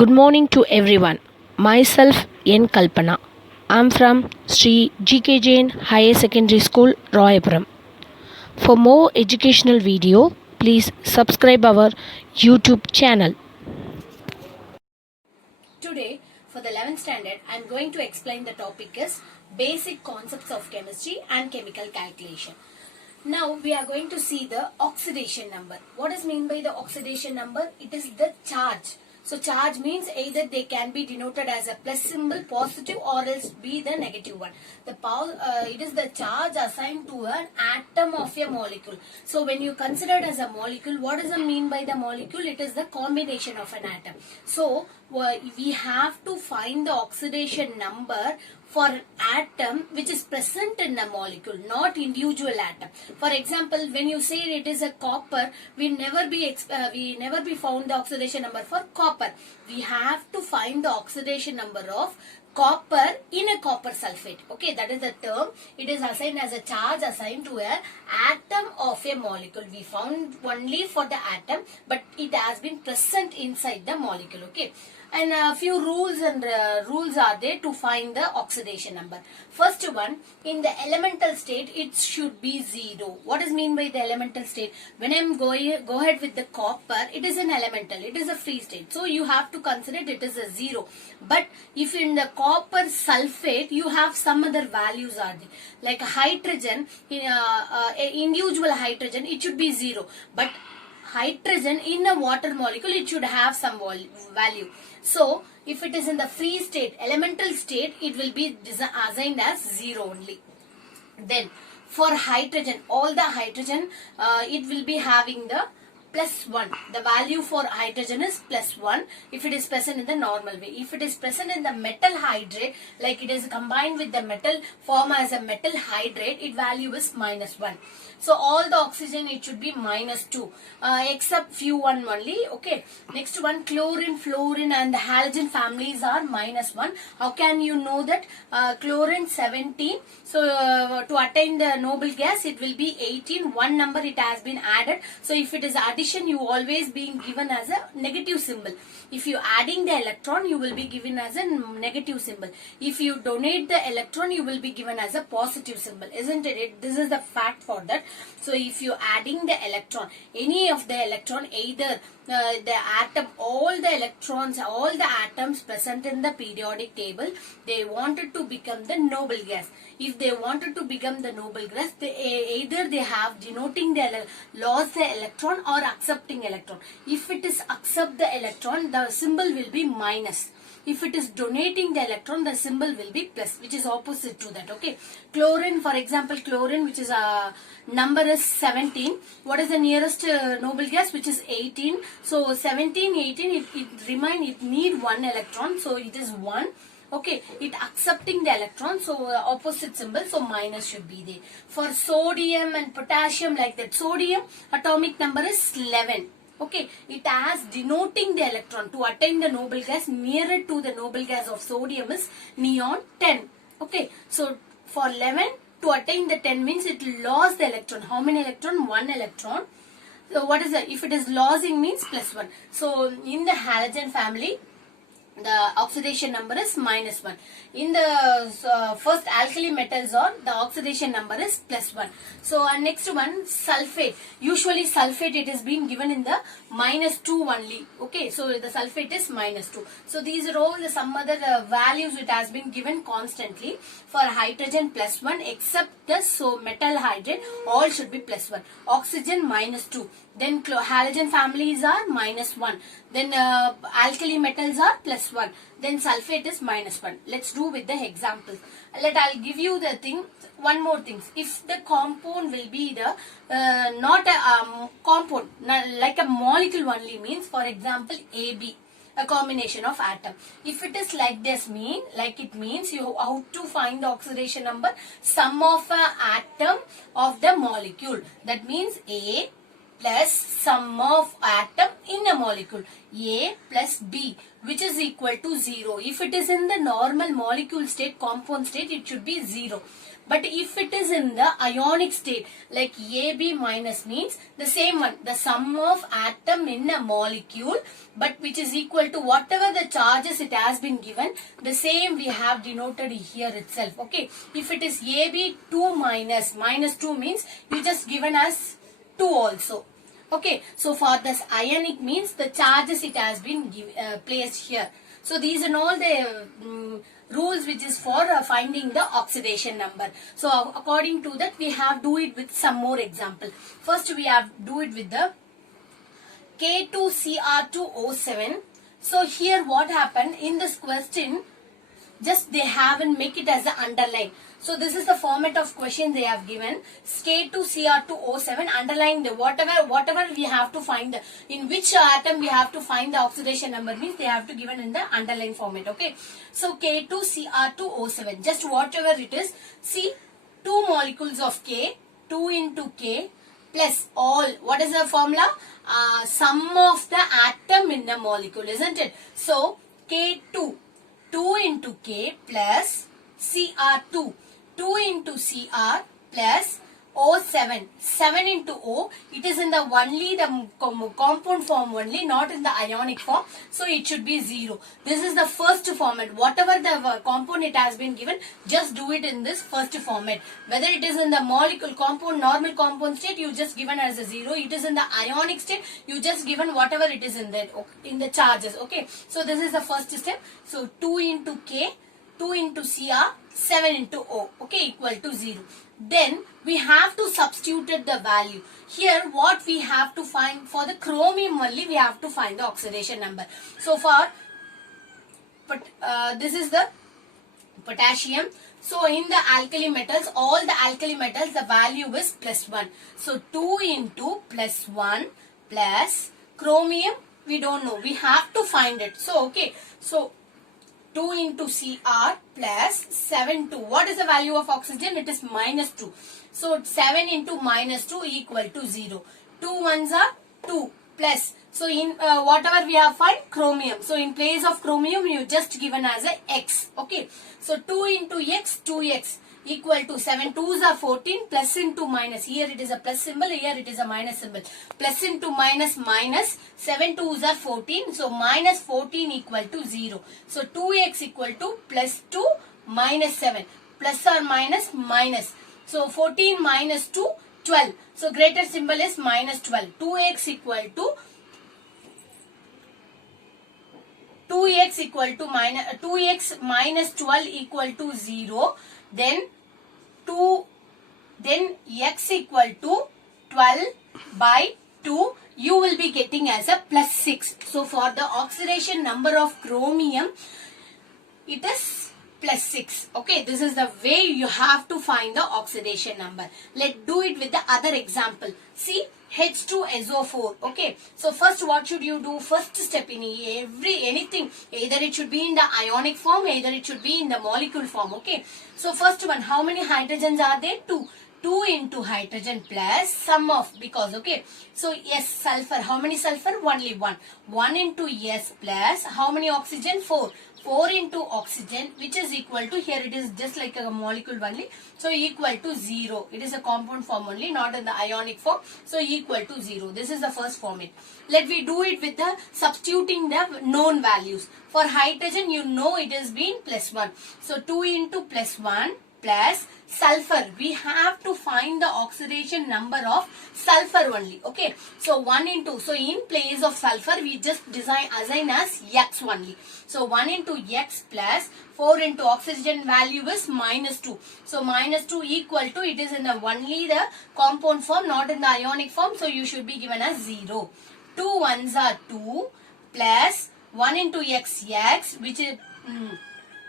Good morning to everyone. Myself Kalpna. I'm from Sri G.K.Jain Higher Secondary School, Royapuram. For more educational video, please subscribe our YouTube channel. Today, for the 11th standard, I am going to explain the topic is basic concepts of chemistry and chemical calculation. Now, we are going to see the oxidation number. What is meant by the oxidation number? It is the charge. So, charge means either they can be denoted as a plus symbol, positive, or else be the negative one. It is the charge assigned to an atom of a molecule. So, when you consider it as a molecule, what does it mean by the molecule? It is the combination of an atom. So, we have to find the oxidation number for an atom which is present in the molecule, not individual atom. For example, when you say it is a copper, we never be found the oxidation number for copper. We have to find the oxidation number of copper in a copper sulphate. Okay, that is the term. It is assigned as a charge assigned to an atom of a molecule. We found only for the atom, but it has been present inside the molecule. Okay. And a few rules are there to find the oxidation number. First one, in the elemental state, it should be 0. What is mean by the elemental state? When I am go ahead with the copper, it is an elemental. It is a free state. So you have to consider it is a 0. But if in the copper sulphate, you have some other values are there. Like hydrogen, individual hydrogen, it should be 0. But hydrogen in a water molecule, it should have some value. So, if it is in the free state, elemental state, it will be assigned as 0 only. Then, for hydrogen, all the hydrogen, it will be having the plus 1. The value for hydrogen is plus 1 if it is present in the normal way. If it is present in the metal hydrate, like it is combined with the metal, form as a metal hydrate, its value is minus 1. So all the oxygen, it should be minus 2, except few one only. Okay. Next one, chlorine, fluorine and the halogen families are minus 1. How can you know that? Chlorine 17. So to attain the noble gas, it will be 18. One number it has been added. So if it is addition, you always being given as a negative symbol. If you adding the electron, you will be given as a negative symbol. If you donate the electron, you will be given as a positive symbol. Isn't it? This is the fact for that. So if you adding the electron, any of the electron, either the atom, all the electrons, all the atoms present in the periodic table, they wanted to become the noble gas. If they wanted to become the noble gas, either they have denoting the lost the electron or accepting electron. If it is accept the electron, the symbol will be minus. If it is donating the electron, the symbol will be plus, which is opposite to that. Okay. Chlorine, for example, chlorine, which is number is 17. What is the nearest noble gas? Which is 18. So 17, 18, it need one electron. So it is 1. Okay, it accepting the electron, so opposite symbol, so minus should be there. For sodium and potassium, like that, sodium atomic number is 11. Okay, it has denoting the electron. To attain the noble gas, nearer to the noble gas of sodium is neon 10. Okay, so for 11, to attain the 10 means it lost the electron. How many electron? 1 electron. So what is that? If it is losing means plus 1. So in the halogen family, the oxidation number is minus 1. In the first alkali metals, the oxidation number is plus 1. So next one, sulphate. Usually sulphate, it is being given in the minus 2 only. Okay, so the sulphate is minus 2. So these are all some other values it has been given constantly. For hydrogen plus 1, except the metal hydrate, all should be plus 1. Oxygen minus 2. Then halogen families are minus 1. Then alkali metals are plus 1. Then sulphate is minus 1. Let's do with the examples. I'll give you the thing. One more thing. If the compound will be the not a compound, like a molecule only, means for example AB, a combination of atom. If it is like this, it means you how to find the oxidation number, sum of atom of the molecule. That means A plus sum of atom in a molecule A plus B, which is equal to 0. If it is in the normal molecule state, compound state, it should be 0. But if it is in the ionic state, like AB minus means the same one, the sum of atom in a molecule, but which is equal to whatever the charges it has been given, the same we have denoted here itself. Okay, if it is AB 2 minus 2 means you just given as 2 also. Okay, so for this ionic means the charges it has been placed here. So these are all the rules which is for finding the oxidation number. So according to that we have do it with some more example. First we have do it with the K2Cr2O7. So here what happened in this question, just they haven't make it as an underline. So this is the format of question they have given. K2Cr2O7, underline the whatever we have to find the, in which atom we have to find the oxidation number means they have to given in the underline format. Okay, so K2Cr2O7, just whatever it is, see 2 molecules of K, 2 into K plus all, what is the formula? Sum of the atom in the molecule, isn't it? So K2, 2 into K plus Cr2, 2 into Cr plus O7, 7 into O. It is in the only the compound form only, not in the ionic form. So it should be 0. This is the first format. Whatever the compound it has been given, just do it in this first format. Whether it is in the molecule compound, normal compound state, you just given as a 0. It is in the ionic state, you just given whatever it is in the charges. Okay. So this is the first step. So 2 into K, 2 into Cr, 7 into O, okay, equal to 0. Then we have to substitute the value. Here what we have to find for the chromium only, we have to find the oxidation number. So for this is the potassium. So in the alkali metals, all the alkali metals, the value is plus 1. So 2 into plus 1 plus chromium, we don't know. We have to find it. So okay. So 2 into Cr plus 7 to, what is the value of oxygen? It is minus 2. So 7 into minus 2 equal to 0. 2 ones are 2 plus. So in whatever we have find chromium. So in place of chromium you just given as a x. Okay. So 2 into x, 2x equal to 7 2s are 14, plus into minus. Here it is a plus symbol, here it is a minus symbol. Plus into minus, minus. 7 2s are 14. So minus 14 equal to 0. So 2x equal to plus 2 minus 7. Plus or minus, minus. So 14 minus 2, 12. So greater symbol is minus 12. 2x equal to 2x equal to minus 2x minus 12 equal to 0. Then x equal to 12 by 2, you will be getting as a plus 6. So for the oxidation number of chromium, it is plus 6. Okay, this is the way you have to find the oxidation number. Let's do it with the other example. See, H2SO4. Okay, so first what should you do? First step in anything, either it should be in the ionic form, either it should be in the molecule form. Okay, so first one, how many hydrogens are there? 2. 2 into hydrogen plus sum of, because okay, so yes, sulfur, how many sulfur? Only 1. 1 into S plus how many oxygen? 4. 4 into oxygen, which is equal to, here it is just like a molecule only, so equal to 0. It is a compound form only, not in the ionic form, so equal to 0. This is the first format. Let me do it with the substituting the known values. For hydrogen, you know it has been plus 1. So 2 into plus 1 plus sulfur. We have to find the oxidation number of sulfur only. Okay. So 1 into, so in place of sulfur, we just assign as X only. So 1 into X plus 4 into oxygen value is minus 2. So minus 2 equal to, it is in the only the compound form, not in the ionic form. So you should be given as 0. 2 ones are 2 plus 1 into X, which is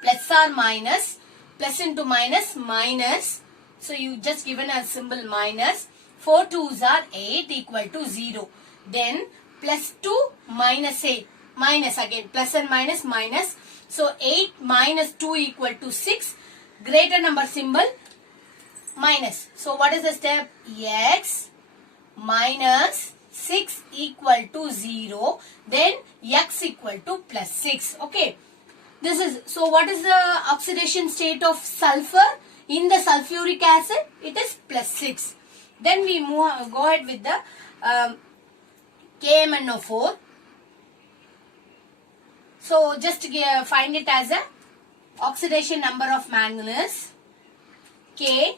plus or minus. Plus into minus, minus. So you just given a symbol minus. 4 2s are 8 equal to 0. Then plus 2 minus 8. Minus again. Plus and minus, minus. So 8 minus 2 equal to 6. Greater number symbol minus. So what is the step? X minus 6 equal to 0, then X equal to plus 6. Okay. This is, so what is the oxidation state of sulfur in the sulfuric acid? It is plus 6. Then we go ahead with the KMnO4. So just find it as a oxidation number of manganese, K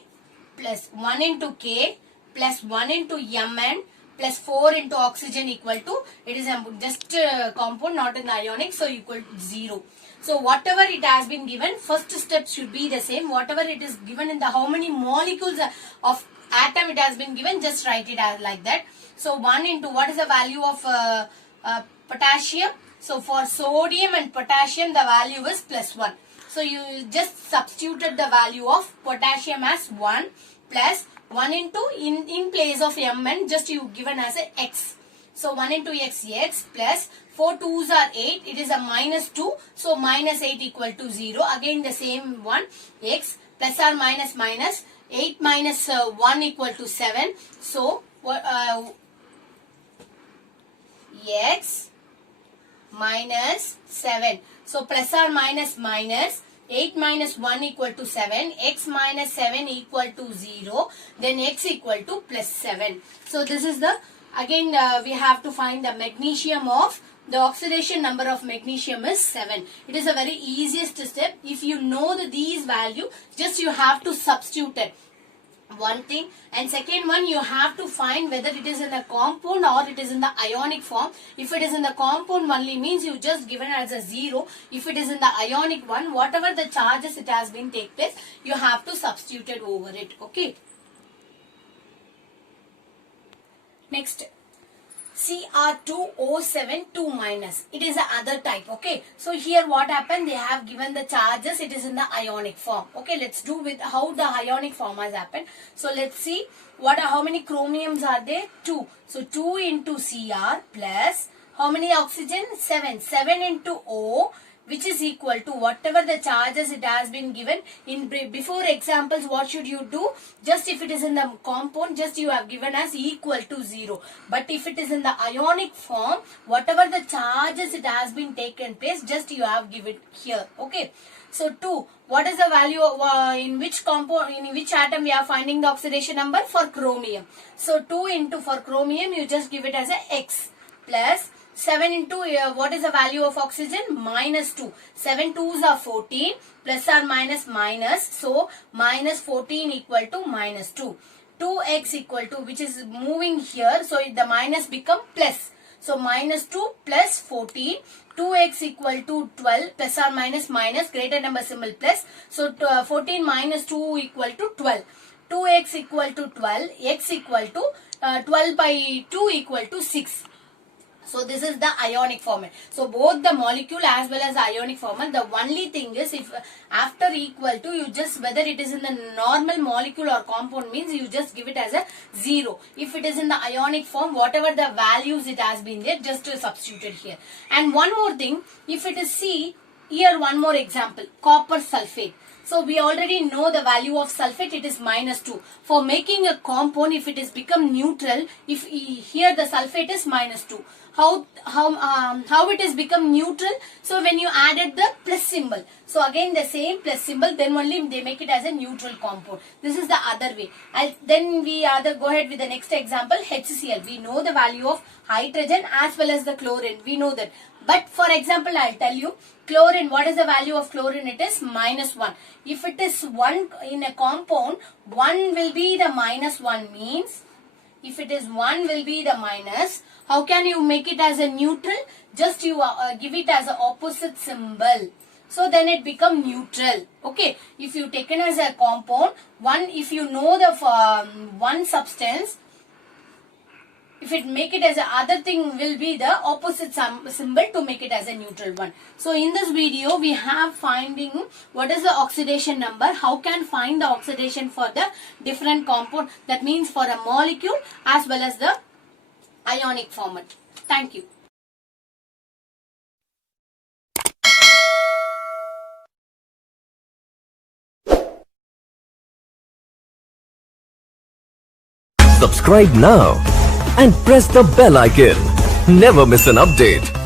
plus 1 into K plus 1 into Mn plus 4 into oxygen equal to, it is just a compound, not in the ionic, so equal to 0. So whatever it has been given, first step should be the same. Whatever it is given in the how many molecules of atom it has been given, just write it as like that. So 1 into, what is the value of potassium? So for sodium and potassium, the value is plus 1. So you just substituted the value of potassium as 1 plus 1 into, in place of Mn, just you given as a X. So 1 into X plus 4 2s are 8. It is a minus 2. So minus 8 equal to 0. Again the same one. X plus or minus minus. 8 minus 1 equal to 7. So X minus 7. So plus or minus minus. 8 minus 1 equal to 7. X minus 7 equal to 0. Then X equal to plus 7. So this is the, again we have to find the magnesium of, the oxidation number of magnesium is 7. It is a very easiest step. If you know these value, just you have to substitute it. One thing, and second one, you have to find whether it is in the compound or it is in the ionic form. If it is in the compound only, means you just given as a 0. If it is in the ionic one, whatever the charges it has been take place, you have to substitute it over it. Okay. Next, Cr2O7 2 minus. It is the other type. Okay. So here what happened? They have given the charges. It is in the ionic form. Okay. Let's do with how the ionic form has happened. So let's see how many chromiums are there? 2. So 2 into Cr plus how many oxygen? 7. 7 into O, which is equal to whatever the charges it has been given. In before examples, what should you do? Just if it is in the compound, just you have given as equal to 0. But if it is in the ionic form, whatever the charges it has been taken place, just you have given here. Okay. So 2, what is the value of, in which compound, in which atom we are finding the oxidation number? For chromium. So 2 into, for chromium, you just give it as a X plus 7 into, what is the value of oxygen? Minus 2. 7 2s are 14, plus or minus minus. So minus 14 equal to minus 2. 2x equal to, which is moving here, so the minus become plus. So minus 2 plus 14. 2x equal to 12, plus or minus minus, greater number symbol plus. So 14 minus 2 equal to 12. 2x equal to 12, x equal to 12 by 2 equal to 6. So this is the ionic format. So both the molecule as well as the ionic format, the only thing is, if after equal to, you just, whether it is in the normal molecule or compound, means you just give it as a 0. If it is in the ionic form, whatever the values it has been there, just to substitute it here. And one more thing, if it is C, here one more example, copper sulphate. So we already know the value of sulphate, it is minus 2. For making a compound, if it is become neutral, if here the sulphate is minus 2. How it is become neutral? So when you added the plus symbol. So again the same plus symbol, then only they make it as a neutral compound. This is the other way. Then we go ahead with the next example, HCl. We know the value of hydrogen as well as the chlorine. We know that. But for example, I'll tell you, chlorine, what is the value of chlorine? It is minus 1. If it is 1 in a compound, 1 will be the minus 1, means if it is 1 will be the minus. How can you make it as a neutral? Just you give it as an opposite symbol. So then it become neutral. Okay. If you taken as a compound, if you know the one substance, if it make it as a other thing, will be the opposite symbol to make it as a neutral one. So in this video, we have finding what is the oxidation number, how can find the oxidation for the different compound. That means for a molecule as well as the ionic format. Thank you. Subscribe now and press the bell icon. Never miss an update.